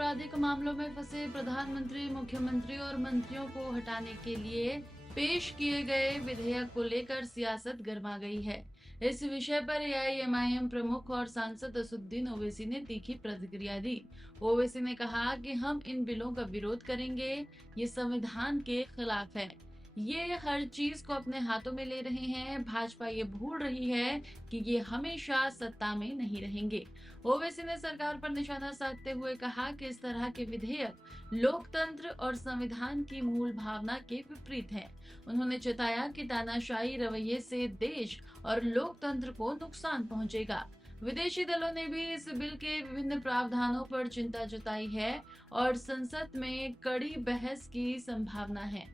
आपराधिक मामलों में फंसे प्रधानमंत्री, मुख्यमंत्री और मंत्रियों को हटाने के लिए पेश किए गए विधेयक को लेकर सियासत गर्मा गई है। इस विषय पर एआईएमआईएम प्रमुख और सांसद असदुद्दीन ओवैसी ने तीखी प्रतिक्रिया दी। ओवैसी ने कहा कि हम इन बिलों का विरोध करेंगे, ये संविधान के खिलाफ है। ये हर चीज को अपने हाथों में ले रहे हैं। भाजपा ये भूल रही है कि ये हमेशा सत्ता में नहीं रहेंगे। ओवैसी ने सरकार पर निशाना साधते हुए कहा कि इस तरह के विधेयक लोकतंत्र और संविधान की मूल भावना के विपरीत हैं। उन्होंने चेताया कि तानाशाही रवैये से देश और लोकतंत्र को नुकसान पहुंचेगा। विदेशी दलों ने भी इस बिल के विभिन्न प्रावधानों पर चिंता जताई है और संसद में कड़ी बहस की संभावना है।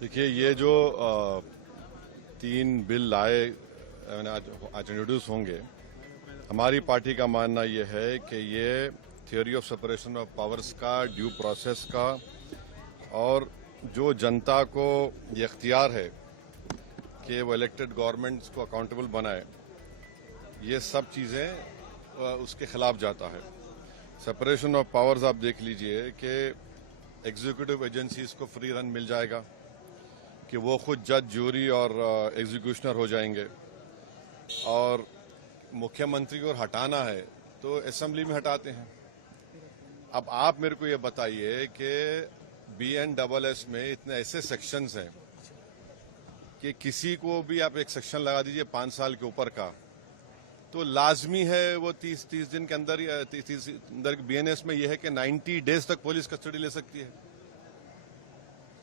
देखिए, ये जो 3 बिल लाए आज इंट्रोड्यूस होंगे, हमारी पार्टी का मानना ये है कि ये theory of separation of powers का, ड्यू प्रोसेस का और जो जनता को ये इख्तियार है कि वो इलेक्टेड गवर्नमेंट्स को अकाउंटेबल बनाए, ये सब चीज़ें उसके खिलाफ जाता है। सेपरेशन ऑफ पावर्स आप देख लीजिए कि एग्जीक्यूटिव एजेंसीज को फ्री रन मिल जाएगा कि वो खुद जज, जूरी और एग्जीक्यूशनर हो जाएंगे, और मुख्यमंत्री को हटाना है तो असेंबली में हटाते हैं। अब आप मेरे को ये बताइए कि BNSS में इतने ऐसे सेक्शंस हैं कि किसी को भी आप एक सेक्शन लगा दीजिए 5 साल के ऊपर का, तो लाजमी है वो 30 दिन के अंदर, 30 अंदर BNS में यह है कि 90 डेज तक पुलिस कस्टडी ले सकती है।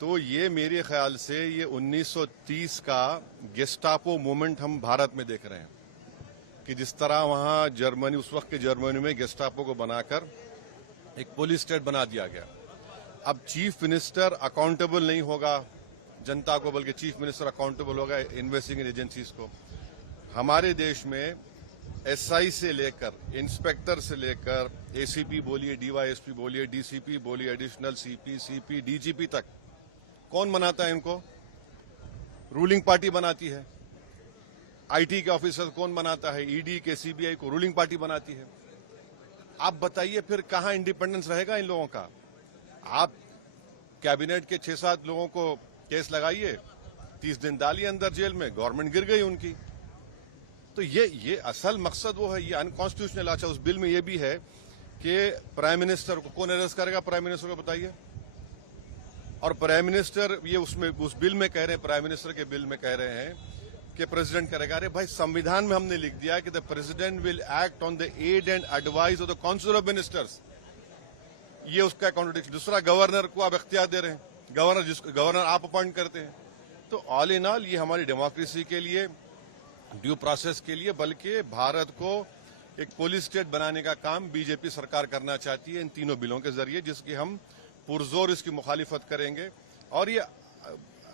तो ये मेरे ख्याल से ये 1930 का गेस्टापो मूवमेंट हम भारत में देख रहे हैं कि जिस तरह वहां जर्मनी, उस वक्त के जर्मनी में गेस्टापो को बनाकर एक पुलिस स्टेट बना दिया गया। अब चीफ मिनिस्टर अकाउंटेबल नहीं होगा जनता को, बल्कि चीफ मिनिस्टर अकाउंटेबल होगा इन्वेस्टिगेटिंग एजेंसीज को। हमारे देश में SI से लेकर, इंस्पेक्टर से लेकर, ACP बोलिए, DYSP बोलिए, DCP बोलिए, एडिशनल CP, CP, DGP तक कौन बनाता है इनको? रूलिंग पार्टी बनाती है। IT के ऑफिसर कौन बनाता है? ED के, CBI को रूलिंग पार्टी बनाती है। आप बताइए फिर कहां इंडिपेंडेंस रहेगा इन लोगों का? आप कैबिनेट के 6-7 लोगों को केस लगाइए, 30 दिन डालिए अंदर जेल में, गवर्नमेंट गिर गई उनकी। तो ये असल मकसद वो है, ये अनकॉन्स्टिट्यूशनल। अच्छा, उस बिल में ये भी है कि प्राइम मिनिस्टर को कौन अरेस्ट करेगा? प्राइम मिनिस्टर को बताइए। और प्राइम मिनिस्टर, ये उसमें उस बिल में कह रहे हैं, प्राइम मिनिस्टर के बिल में कह रहे हैं कि प्रेसिडेंट करेगा। अरे भाई, संविधान में हमने लिख दिया कि the president will act on the aid and advice of the council of ministers. ये उसका कॉन्ट्रडिक्शन। दूसरा, गवर्नर को आप इख्तियार दे रहे हैं, गवर्नर आप अपॉइंट करते हैं। तो ऑल इन ऑल ये हमारी डेमोक्रेसी के लिए, ड्यू प्रोसेस के लिए, बल्कि भारत को एक पुलिस स्टेट बनाने का काम बीजेपी सरकार करना चाहती है इन तीनों बिलों के जरिए, जिसकी हम पुरजोर इसकी मुखालिफत करेंगे। और ये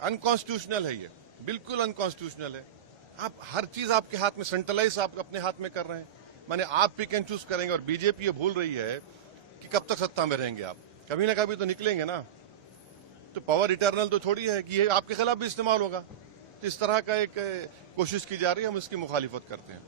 अनकॉन्स्टिट्यूशनल है, ये बिल्कुल अनकॉन्स्टिट्यूशनल है। आप हर चीज आपके हाथ में, सेंट्रलाइज आप अपने हाथ में कर रहे हैं, माने आप पिक एंड चूज करेंगे। और बीजेपी ये भूल रही है कि कब तक सत्ता में रहेंगे आप, कभी ना कभी तो निकलेंगे ना। तो पावर इटर्नल तो थोड़ी है कि ये आपके खिलाफ भी इस्तेमाल होगा। तो इस तरह का एक कोशिश की जा रही है, हम इसकी मुखालिफत करते हैं।